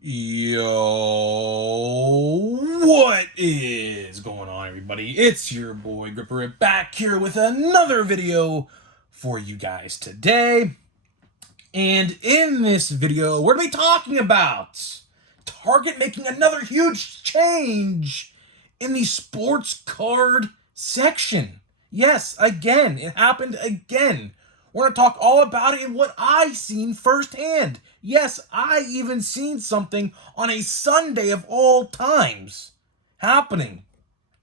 Yo, what is going on, everybody? It's your boy Gripper back here with another video for you guys today. And in this video, we're going to be talking about Target making another huge change in the sports card section. Yes, again, it happened again. We're going to talk all about it and what I seen firsthand. Yes, I even seen something on a Sunday of all times happening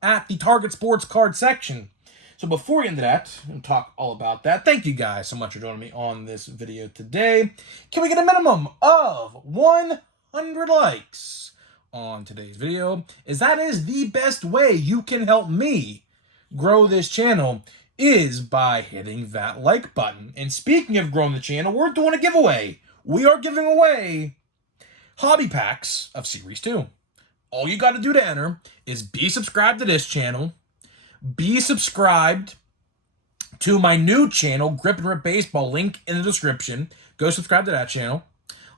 at the Target sports card section. So before we get into that and talk all about that, thank you guys so much for joining me on this video today. Can we get a minimum of 100 likes on today's video? As that is the best way you can help me grow this channel, is by hitting that like button. And speaking of growing the channel, we're doing a giveaway. We are giving away hobby packs of Series 2. All you got to do to enter is be subscribed to this channel, be subscribed to my new channel, Grip and Rip Baseball, link in the description. Go subscribe to that channel.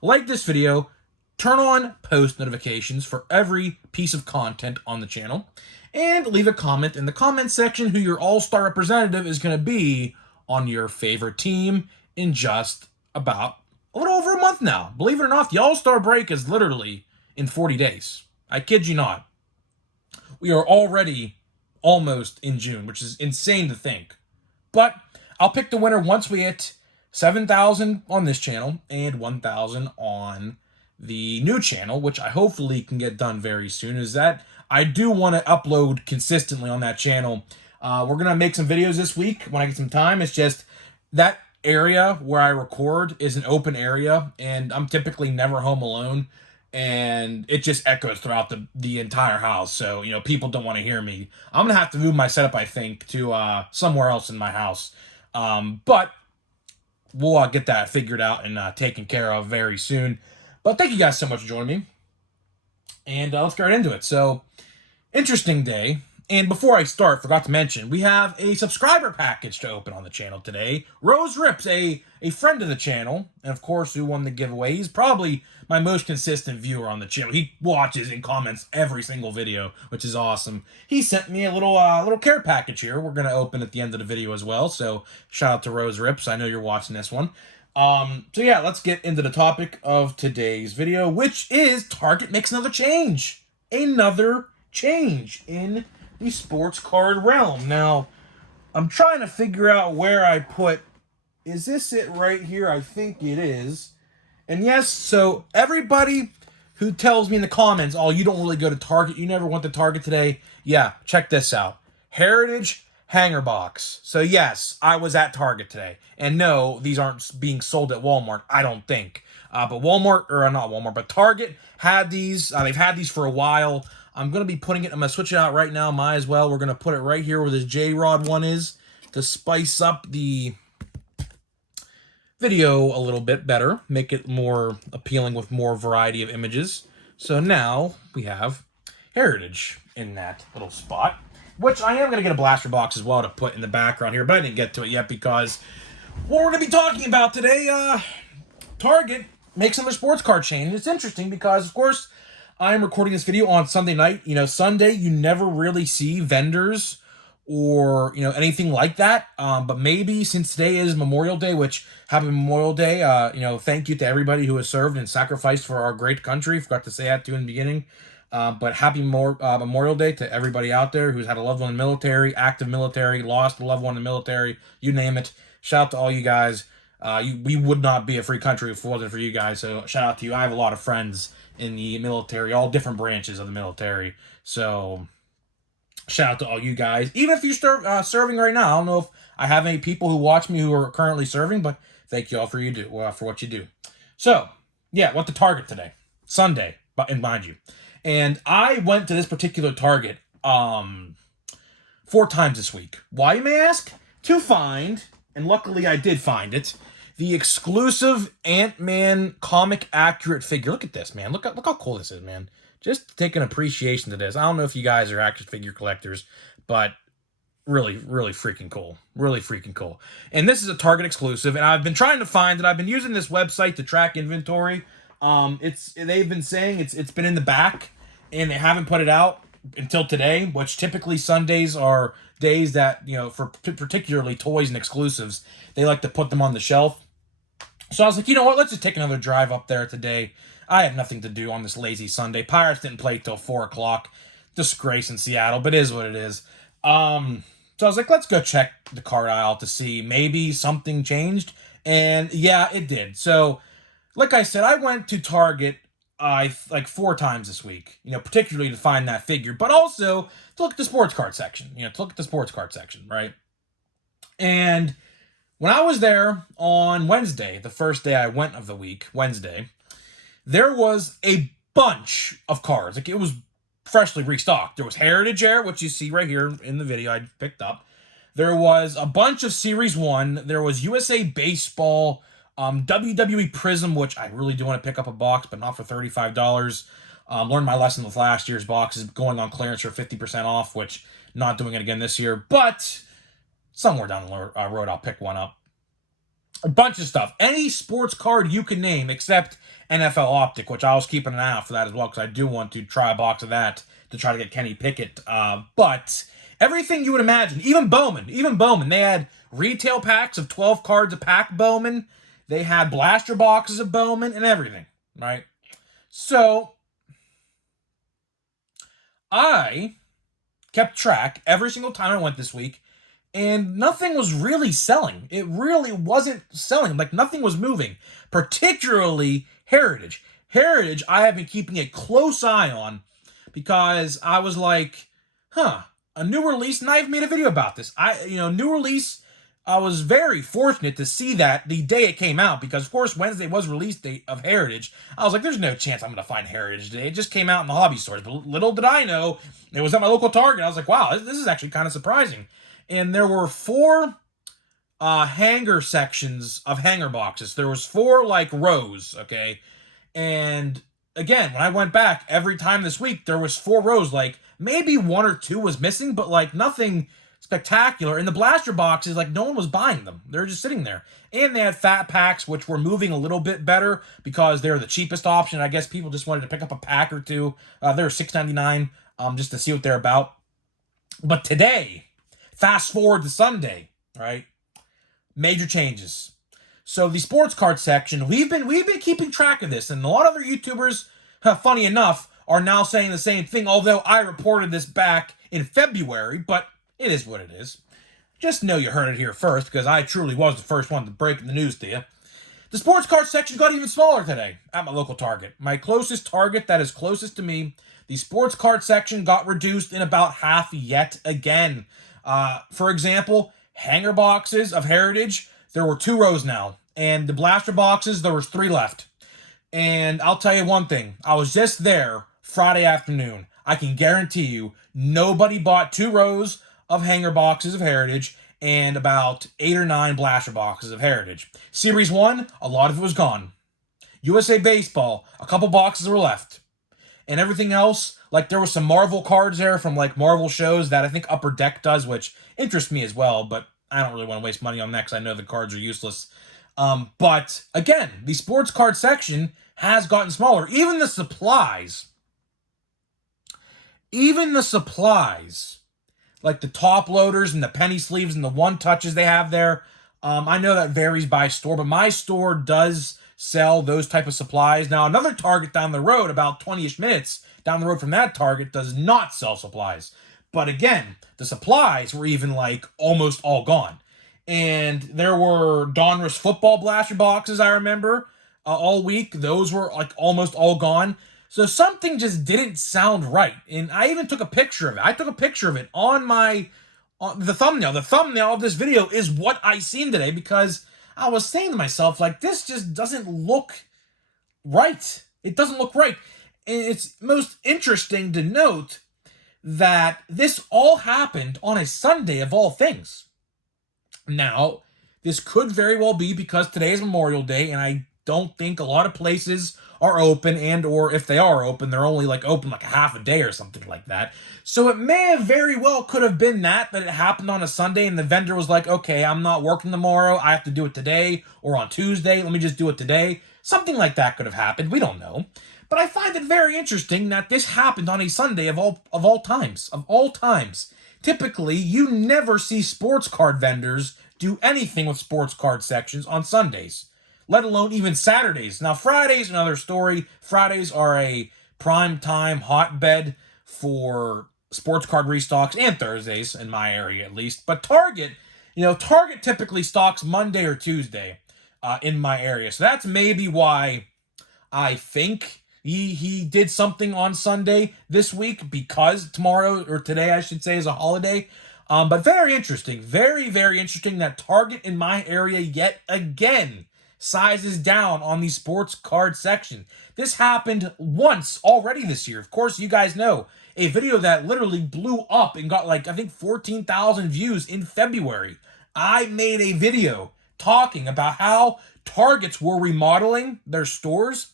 Like this video, turn on post notifications for every piece of content on the channel, and leave a comment in the comment section who your all-star representative is going to be on your favorite team in just about a little over a month now. Believe it or not, the all-star break is literally in 40 days. I kid you not. We are already almost in June, which is insane to think. But I'll pick the winner once we hit 7,000 on this channel and 1,000 on the new channel, which I hopefully can get done very soon. Is that I do want to upload consistently on that channel. We're going to make some videos this week when I get some time. It's just that area where I record is an open area, and I'm typically never home alone, and it just echoes throughout the entire house. So, you know, people don't want to hear me. I'm going to have to move my setup, I think, to somewhere else in my house. But we'll get that figured out and taken care of very soon. But thank you guys so much for joining me. And let's get right into it. So, interesting day. And before I start, forgot to mention, we have a subscriber package to open on the channel today. Rose Rips, a friend of the channel, and of course, who won the giveaway. He's probably my most consistent viewer on the channel. He watches and comments every single video, which is awesome. He sent me a little care package here. We're going to open at the end of the video as well. So, shout out to Rose Rips. I know you're watching this one. So yeah, let's get into the topic of today's video, which is Target makes another change. Another change in the sports card realm. Now, I'm trying to figure out where I put, is this it right here? I think it is. And yes, so everybody who tells me in the comments, oh, you don't really go to Target, you never went to Target today, yeah, check this out. Heritage hanger box. So yes, I was at Target today. And no, these aren't being sold at Walmart, I don't think. But Walmart, or not Walmart, but Target had these. They've had these for a while. I'm going to be putting it, I'm going to switch it out right now, might as well. We're going to put it right here where this J-Rod one is to spice up the video a little bit better, make it more appealing with more variety of images. So now we have Heritage in that little spot, which I am going to get a blaster box as well to put in the background here, but I didn't get to it yet because what we're going to be talking about today, Target makes another sports card chain. It's interesting because, of course, I am recording this video on Sunday night. You know, Sunday, you never really see vendors or, you know, anything like that. But maybe since today is Memorial Day, which happy Memorial Day, you know, thank you to everybody who has served and sacrificed for our great country. Forgot to say that too in the beginning. But happy Memorial Day to everybody out there who's had a loved one in the military, active military, lost a loved one in the military, you name it. Shout out to all you guys. We would not be a free country if it wasn't for you guys. So shout out to you. I have a lot of friends in the military, all different branches of the military. So shout out to all you guys. Even if you're serving right now, I don't know if I have any people who watch me who are currently serving, but thank you all for what you do. So yeah, went to Target today, Sunday, and mind you. And I went to this particular Target 4 times this week. Why, you may ask? To find, and luckily I did find it, the exclusive Ant-Man comic accurate figure. Look at this, man. Look how cool this is, man. Just take an appreciation to this. I don't know if you guys are action figure collectors, but really, really freaking cool. Really freaking cool. And this is a Target exclusive, and I've been trying to find it. I've been using this website to track inventory They've been saying it's been in the back, and they haven't put it out until today, which typically Sundays are days that, for particularly toys and exclusives, they like to put them on the shelf. So I was like, you know what, let's just take another drive up there today. I have nothing to do on this lazy Sunday. Pirates didn't play till 4 o'clock. Disgrace in Seattle, but it is what it is. So I was like, let's go check the card aisle to see maybe something changed. And yeah, it did. So, like I said, I went to Target like 4 times this week, particularly to find that figure, but also to look at the sports card section, right? And when I was there on Wednesday, the first day I went of the week, Wednesday, there was a bunch of cards. Like, it was freshly restocked. There was Heritage Air, which you see right here in the video I picked up. There was a bunch of Series 1. There was USA Baseball, WWE Prism, which I really do want to pick up a box, but not for $35. Learned my lesson with last year's boxes, going on clearance for 50% off, which not doing it again this year, but somewhere down the road I'll pick one up. A bunch of stuff. Any sports card you can name except NFL Optic, which I was keeping an eye out for that as well, because I do want to try a box of that to try to get Kenny Pickett. But everything you would imagine, even Bowman, they had retail packs of 12 cards a pack Bowman. They had blaster boxes of Bowman and everything, right? So I kept track every single time I went this week, and nothing was really selling. It really wasn't selling. Like, nothing was moving, particularly Heritage. Heritage, I have been keeping a close eye on because I was like, a new release, and I've made a video about this. New release, I was very fortunate to see that the day it came out, because, of course, Wednesday was release date of Heritage. I was like, there's no chance I'm going to find Heritage today. It just came out in the hobby stores, but little did I know, it was at my local Target. I was like, wow, this is actually kind of surprising. And there were 4 hanger sections of hanger boxes. There was 4, like, rows, okay? And, again, when I went back, every time this week, there was 4 rows. Like, maybe 1 or 2 was missing, but, like, nothing spectacular. And the blaster boxes, like, no one was buying them. They were just sitting there. And they had fat packs, which were moving a little bit better because they were the cheapest option. I guess people just wanted to pick up a pack or 2. They were $6.99 just to see what they're about. But today, fast forward to Sunday, right? Major changes. So the sports card section, we've been keeping track of this, and a lot of other YouTubers, funny enough, are now saying the same thing, although I reported this back in February, but it is what it is. Just know you heard it here first, because I truly was the first one to break the news to you. The sports card section got even smaller today at my local Target. My closest Target that is closest to me, the sports card section got reduced in about half yet again. For example, hanger boxes of Heritage, there were 2 rows now. And the blaster boxes, there was 3 left. And I'll tell you one thing. I was just there Friday afternoon. I can guarantee you nobody bought 2 rows of hanger boxes of Heritage and about 8 or 9 blaster boxes of Heritage. Series 1, a lot of it was gone. USA Baseball, a couple boxes were left. And everything else, like, there was some Marvel cards there from, like, Marvel shows that I think Upper Deck does, which interests me as well, but I don't really want to waste money on that because I know the cards are useless. But, again, the sports card section has gotten smaller. Even the supplies, like the top loaders and the penny sleeves and the one touches they have there, I know that varies by store, but my store does sell those type of supplies. Now, another Target down the road, about 20-ish minutes down the road from that Target, does not sell supplies. But again, the supplies were even, like, almost all gone. And there were Donruss football blaster boxes, I remember, all week. Those were, like, almost all gone. So something just didn't sound right. And I even took a picture of it. I took a picture of it on the thumbnail. The thumbnail of this video is what I seen today, because I was saying to myself, like, this just doesn't look right. It doesn't look right. And it's most interesting to note that this all happened on a Sunday of all things. Now, this could very well be because today is Memorial Day, and I don't think a lot of places are open, and or if they are open, they're only, like, open like a half a day or something like that. So it may have very well could have been that it happened on a Sunday, and the vendor was like, okay, I'm not working tomorrow, I have to do it today, or on Tuesday, let me just do it today. Something like that could have happened. We don't know. But I find it very interesting that this happened on a Sunday of all times. Of all times. Typically, you never see sports card vendors do anything with sports card sections on Sundays, let alone even Saturdays. Now, Fridays, another story. Fridays are a prime time hotbed for sports card restocks, and Thursdays in my area at least. But Target, Target typically stocks Monday or Tuesday in my area. So that's maybe why I think he did something on Sunday this week, because tomorrow, or today I should say, is a holiday. But very interesting. Very, very interesting that Target in my area yet again sizes down on the sports card section. This happened once already this year. Of course, you guys know a video that literally blew up and got I think 14,000 views in February. I made a video talking about how Targets were remodeling their stores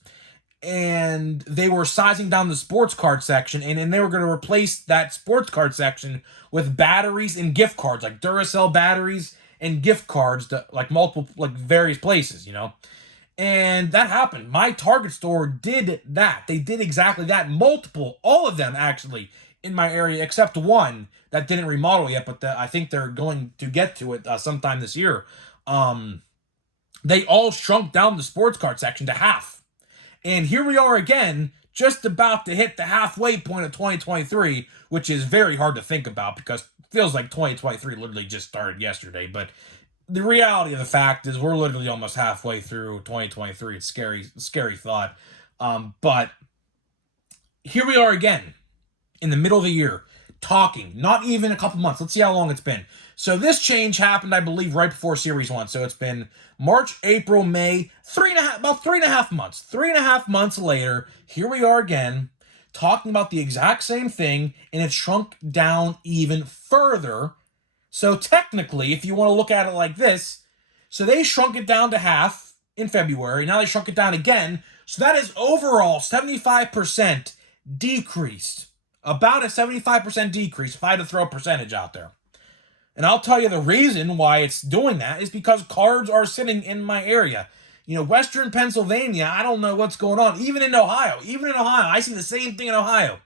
and they were sizing down the sports card section, and they were going to replace that sports card section with batteries and gift cards, like Duracell batteries and gift cards to multiple, various places, And that happened. My Target store did that. They did exactly that. Multiple, all of them actually, in my area, except one that didn't remodel yet, but I think they're going to get to it sometime this year. They all shrunk down the sports card section to half. And here we are again, just about to hit the halfway point of 2023, which is very hard to think about because it feels like 2023 literally just started yesterday. But the reality of the fact is we're literally almost halfway through 2023. It's scary thought. But here we are again in the middle of the year talking, not even a couple months. Let's see how long it's been. So this change happened, I believe, right before Series 1. So it's been March, April, May, about 3.5 months. 3.5 months later, here we are again, talking about the exact same thing, and it's shrunk down even further. So technically, if you want to look at it like this, so they shrunk it down to half in February. Now they shrunk it down again. So that is overall 75% decreased. About a 75% decrease if I had to throw a percentage out there. And I'll tell you the reason why it's doing that is because cards are sitting in my area. Western Pennsylvania, I don't know what's going on. Even in Ohio, I see the same thing in Ohio.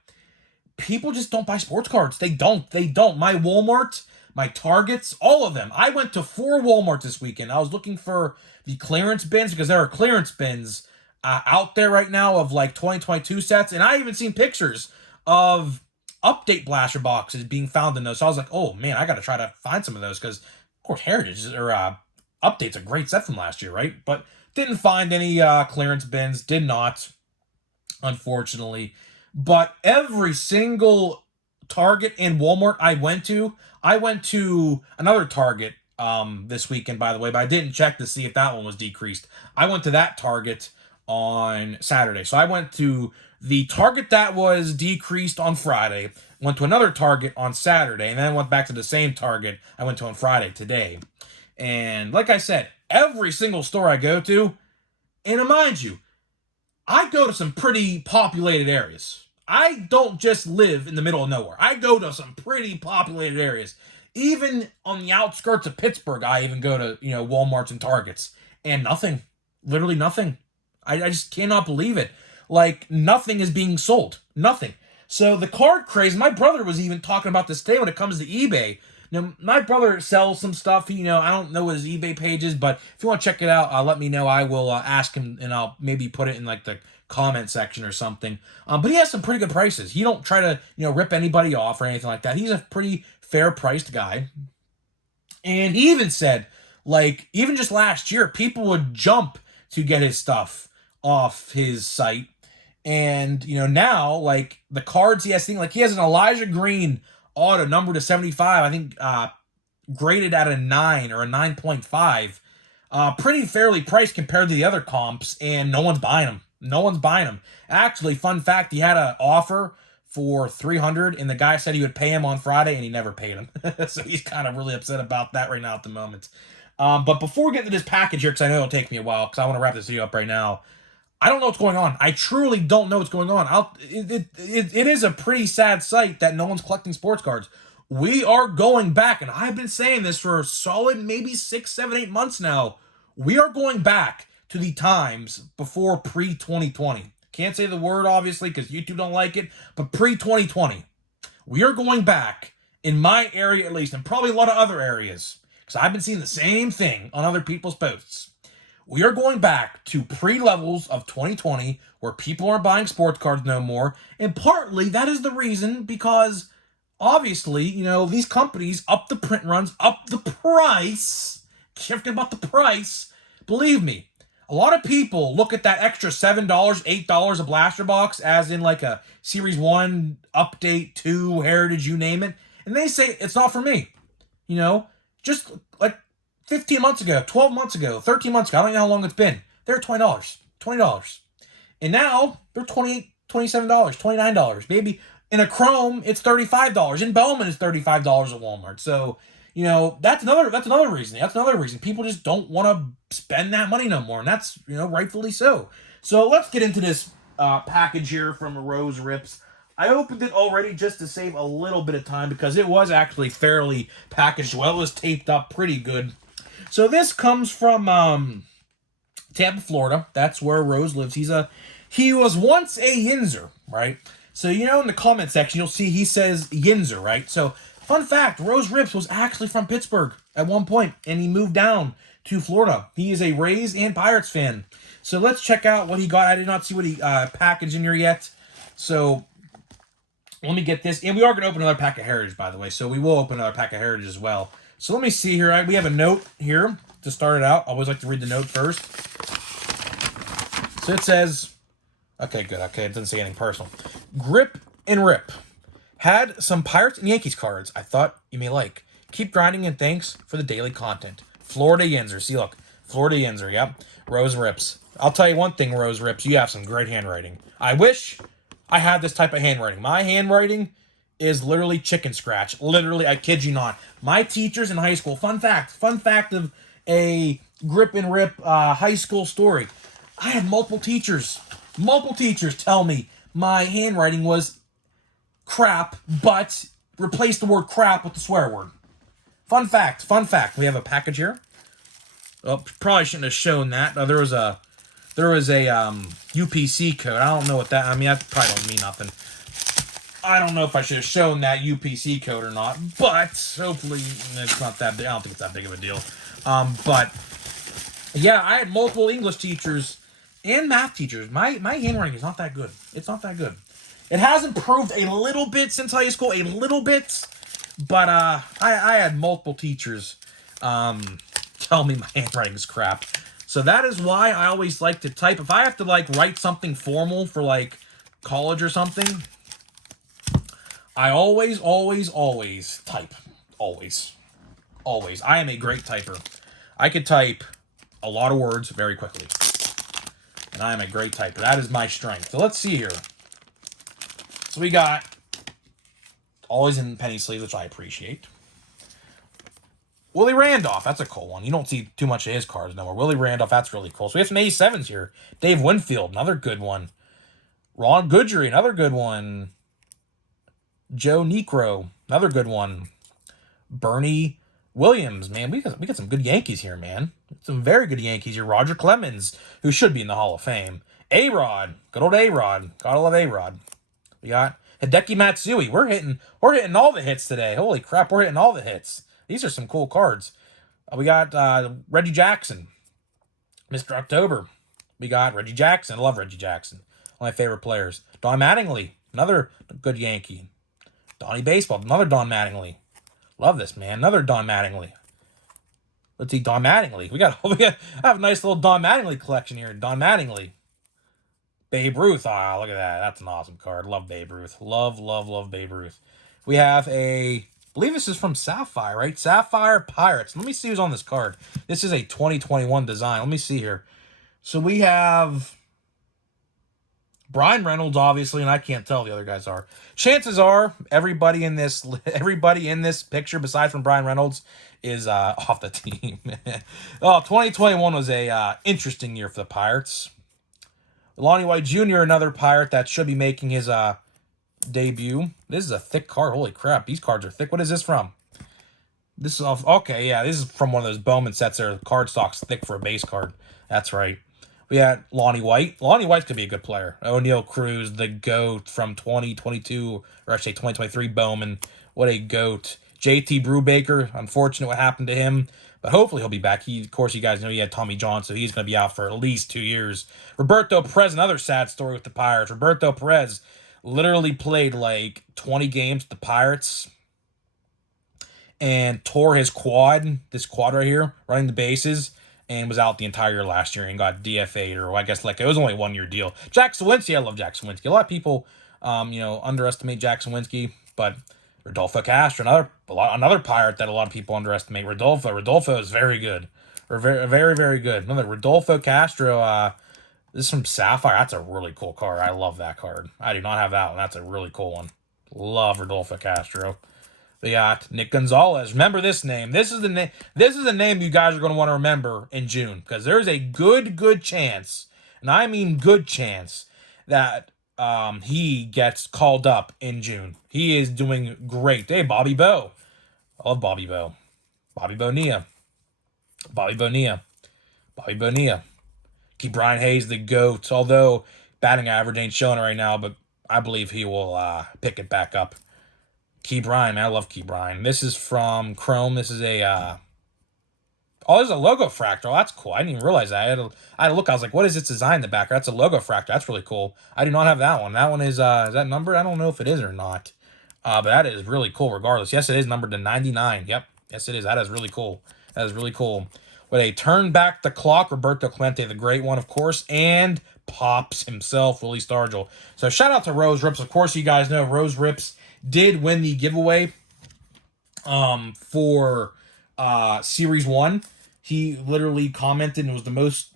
People just don't buy sports cards. They don't. My Walmart, my Targets, all of them. I went to 4 Walmarts this weekend. I was looking for the clearance bins because there are clearance bins out there right now of 2022 sets. And I even seen pictures of update blaster boxes being found in those. So I was like, oh man, I got to try to find some of those because, of course, Heritage or Update's a great set from last year, right? But didn't find any clearance bins. Did not, unfortunately. But every single Target and Walmart I went to another Target this weekend, by the way, but I didn't check to see if that one was decreased. I went to that Target on Saturday. So I went to the Target that was decreased on Friday, went to another Target on Saturday, and then went back to the same Target I went to on Friday today. And like I said, every single store I go to, and mind you, I go to some pretty populated areas. I don't just live in the middle of nowhere. I go to some pretty populated areas. Even on the outskirts of Pittsburgh, I even go to, Walmarts and Targets. And nothing. Literally nothing. I just cannot believe it. Nothing is being sold. Nothing. So the card craze, my brother was even talking about this today when it comes to eBay. Now, my brother sells some stuff. I don't know what his eBay page is, but if you want to check it out, let me know. I will ask him, and I'll maybe put it in the comment section or something. But he has some pretty good prices. He don't try to, rip anybody off or anything like that. He's a pretty fair priced guy. And he even said, even just last year, people would jump to get his stuff off his site. And, now, the cards he has, he has an Elijah Green auto numbered to 75, I think, graded at a 9 or a 9.5. Pretty fairly priced compared to the other comps, and no one's buying them. Actually, fun fact, he had an offer for $300, and the guy said he would pay him on Friday, and he never paid him. So he's kind of really upset about that right now at the moment. But before we get into this package here, because I know it'll take me a while, because I want to wrap this video up right now, I don't know what's going on. I truly don't know what's going on. It is a pretty sad sight that no one's collecting sports cards. We are going back, and I've been saying this for a solid maybe 6, 7, 8 months now. We are going back to the times before pre-2020. Can't say the word, obviously, because YouTube don't like it, but pre-2020. We are going back, in my area at least, and probably a lot of other areas, because I've been seeing the same thing on other people's posts. We are going back to pre-levels of 2020 where people aren't buying sports cards no more. And partly that is the reason because obviously, you know, these companies up the print runs, up the price. Can't forget about the price. Believe me, a lot of people look at that extra $7, $8 a blaster box as in like a Series 1, Update 2, Heritage, you name it. And they say, it's not for me. You know, just like 15 months ago, 12 months ago, 13 months ago, I don't know how long it's been. They're $20. $20. And now they're $28, $27, $29. Maybe in a Chrome, it's $35. In Bowman, it's $35 at Walmart. So, you know, that's another reason. That's another reason. People just don't want to spend that money no more. And that's, you know, rightfully so. So let's get into this package here from Rose Rips. I opened it already just to save a little bit of time because it was actually fairly packaged well. It was taped up pretty good. So this comes from Tampa, Florida. That's where Rose lives. He was once a Yinzer, right? So, you know, in the comment section, you'll see he says Yinzer, right? So, fun fact, Rose Rips was actually from Pittsburgh at one point, and he moved down to Florida. He is a Rays and Pirates fan. So, let's check out what he got. I did not see what he packaged in here yet. So, let me get this. And we are going to open another pack of Heritage, by the way. So, we will open another pack of Heritage as well. So let me see here. We have a note here to start it out. I always like to read the note first. So it says, okay, good. Okay, it doesn't say anything personal. Grip and Rip. Had some Pirates and Yankees cards I thought you may like. Keep grinding and thanks for the daily content. Florida Yinzer. See, look. Florida Yinzer, yep. Rose Rips. I'll tell you one thing, Rose Rips. You have some great handwriting. I wish I had this type of handwriting. My handwriting is literally chicken scratch. Literally, I kid you not. My teachers in high school, fun fact of a Grip and Rip high school story. I had multiple teachers tell me my handwriting was crap, but replace the word crap with the swear word. Fun fact. We have a package here. Oh, probably shouldn't have shown that. There was a UPC code. I don't know what that, I mean, that probably don't mean nothing. I don't know if I should have shown that UPC code or not, but hopefully it's not that big. I don't think it's that big of a deal. But yeah, I had multiple English teachers and math teachers. My handwriting is not that good. It's not that good. It has improved a little bit since high school, a little bit, but I had multiple teachers tell me my handwriting is crap. So that is why I always like to type. If I have to like write something formal for like college or something, I always type. Always. I am a great typer. I could type a lot of words very quickly. And I am a great typer. That is my strength. So let's see here. So we got always in penny sleeves, which I appreciate. Willie Randolph. That's a cool one. You don't see too much of his cards no more. Willie Randolph, that's really cool. So we have some 87s here. Dave Winfield, another good one. Ron Goodry, another good one. Joe Necro, another good one. Bernie Williams, man, we got some good Yankees here, man. Some very good Yankees here. Roger Clemens, who should be in the Hall of Fame. A-Rod, good old A-Rod. Gotta love A-Rod. We got Hideki Matsui. We're hitting all the hits today. Holy crap, we're hitting all the hits. These are some cool cards. We got Reggie Jackson, Mr. October. We got Reggie Jackson. I love Reggie Jackson. One of my favorite players. Don Mattingly, another good Yankee. Donnie Baseball, another Don Mattingly. Love this, man. Another Don Mattingly. Let's see, Don Mattingly. I have a nice little Don Mattingly collection here. Don Mattingly. Babe Ruth. Ah, look at that. That's an awesome card. Love Babe Ruth. Love Babe Ruth. We have I believe this is from Sapphire, right? Sapphire Pirates. Let me see who's on this card. This is a 2021 design. Let me see here. So we have Brian Reynolds, obviously, and I can't tell the other guys are. Chances are everybody in this picture, besides from Brian Reynolds, is off the team. 2021 was a interesting year for the Pirates. Lonnie White Jr., another Pirate that should be making his debut. This is a thick card. Holy crap, these cards are thick. What is this from? This is off. Okay, yeah, this is from one of those Bowman sets there. Card stock's thick for a base card. That's right. We had Lonnie White. Lonnie White's going to be a good player. O'Neal Cruz, the GOAT from 2022, or actually 2023 Bowman. What a GOAT. JT Brubaker, unfortunate what happened to him, but hopefully he'll be back. Of course, you guys know he had Tommy John, so he's going to be out for at least 2 years. Roberto Perez, another sad story with the Pirates. Roberto Perez literally played like 20 games with the Pirates and tore his quad, this quad right here, running the bases, and was out the entire year last year and got DFA'd, or I guess like it was only a 1 year deal. Jack Sawinski, I love Jack Sawinski. A lot of people, underestimate Jack Sawinski, but Rodolfo Castro, another Pirate that a lot of people underestimate. Rodolfo is very good, or very, very good. Another Rodolfo Castro. This is from Sapphire. That's a really cool card. I love that card. I do not have that one. That's a really cool one. Love Rodolfo Castro. We got Nick Gonzalez. Remember this name. This is the name. This is a name you guys are going to want to remember in June, because there's a good chance, and I mean good chance, that he gets called up in June. He is doing great. Hey, Bobby Bow. I love Bobby Bow. Bobby Bonilla. Bobby Bonilla. Bobby Bonilla. Keep Brian Hayes the GOAT, although batting average ain't showing right now, but I believe he will pick it back up. Key Bryan, man, I love Key Bryan. This is from Chrome. This is a there's a logo fractal. Oh, that's cool. I didn't even realize that. I had to look. I was like, what is its design in the back? That's a logo fractal. That's really cool. I do not have that one. That one is that numbered? I don't know if it is or not. But that is really cool regardless. Yes, it is numbered to 99. Yep. Yes, it is. That is really cool. That is really cool. With a turn back the clock, Roberto Clemente, the great one, of course, and Pops himself, Willie Stargell. So shout out to Rose Rips. Of course, you guys know Rose Rips did win the giveaway for Series 1. He literally commented and was the most,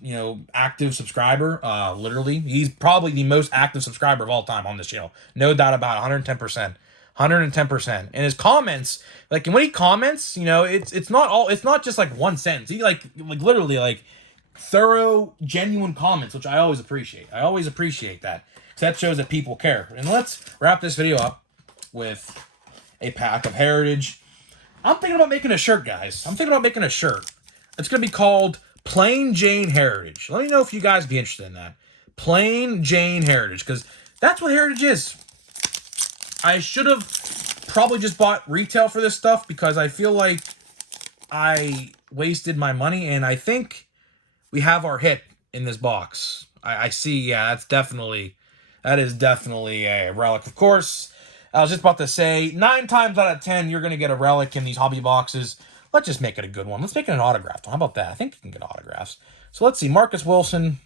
active subscriber. Literally. He's probably the most active subscriber of all time on this channel. No doubt about it. 110%. 110%. And his comments, like when he comments, it's not just like one sentence. He like literally like thorough, genuine comments, which I always appreciate. I always appreciate that. So that shows that people care. And let's wrap this video up with a pack of Heritage. I'm thinking about making a shirt, guys. I'm thinking about making a shirt. It's going to be called Plain Jane Heritage. Let me know if you guys be interested in that. Plain Jane Heritage, because that's what Heritage is. I should have probably just bought retail for this stuff, because I feel like I wasted my money, and I think we have our hit in this box. I see, yeah, that is definitely a relic. Of course, I was just about to say, 9 times out of 10, you're going to get a relic in these hobby boxes. Let's just make it a good one. Let's make it an autographed one. How about that? I think you can get autographs. So let's see. Marcus Wilson,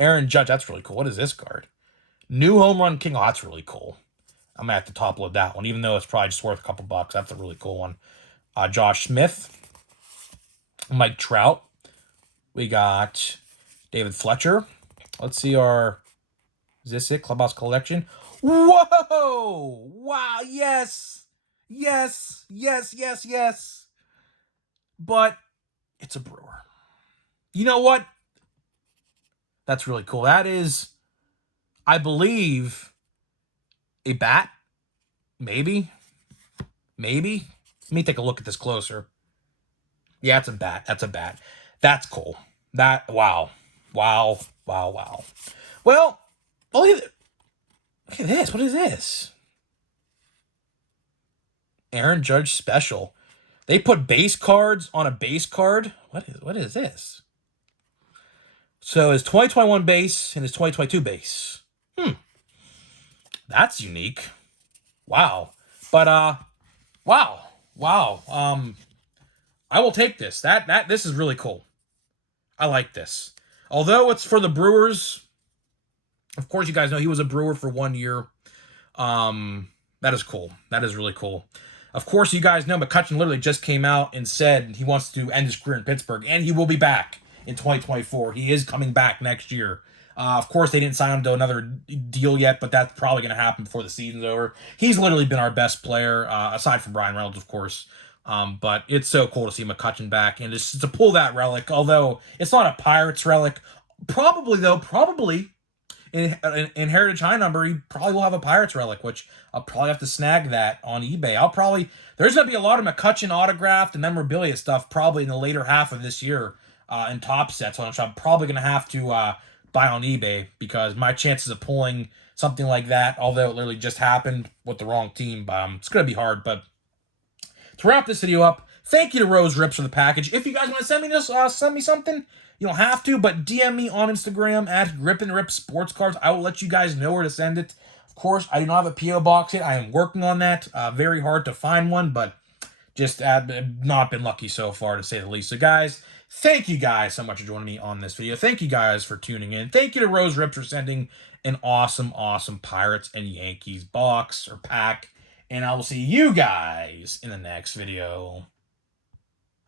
Aaron Judge. That's really cool. What is this card? New Home Run King. Oh, that's really cool. I'm going to have to top load that one, even though it's probably just worth a couple bucks. That's a really cool one. Josh Smith, Mike Trout. We got David Fletcher. Let's see is this it? Clubhouse Collection. Whoa! Wow, yes! Yes! Yes, yes, yes! But it's a Brewer. You know what? That's really cool. That is, I believe, a bat. Maybe. Let me take a look at this closer. Yeah, it's a bat. That's cool. Wow. Well, look at this. What is this? Aaron Judge special. They put base cards on a base card. What is this? So his 2021 base and his 2022 base. That's unique. Wow. But wow. I will take this. This is really cool. I like this. Although it's for the Brewers, of course you guys know he was a Brewer for 1 year. That is cool. That is really cool. Of course, you guys know McCutchen literally just came out and said he wants to end his career in Pittsburgh, and he will be back in 2024. He is coming back next year. Of course, they didn't sign him to another deal yet, but that's probably going to happen before the season's over. He's literally been our best player, aside from Brian Reynolds, of course. But it's so cool to see McCutchen back, and just to pull that relic, although it's not a Pirates relic. Probably in Heritage High Number, he probably will have a Pirates relic, which I'll probably have to snag that on eBay. There's going to be a lot of McCutchen autographed and memorabilia stuff probably in the later half of this year. in top sets, which I'm probably going to have to buy on eBay because my chances of pulling something like that, although it literally just happened with the wrong team, it's going to be hard. But to wrap this video up, thank you to Rose Rips for the package. If you guys want to send me this, send me something. You don't have to, but DM me on Instagram at Grip and Rip Sports Cards. I will let you guys know where to send it. Of course, I do not have a P.O. box yet. I am working on that. Very hard to find one, but just not been lucky so far, to say the least. So, guys, thank you guys so much for joining me on this video. Thank you guys for tuning in. Thank you to Rose Rips for sending an awesome, awesome Pirates and Yankees box or pack. And I will see you guys in the next video.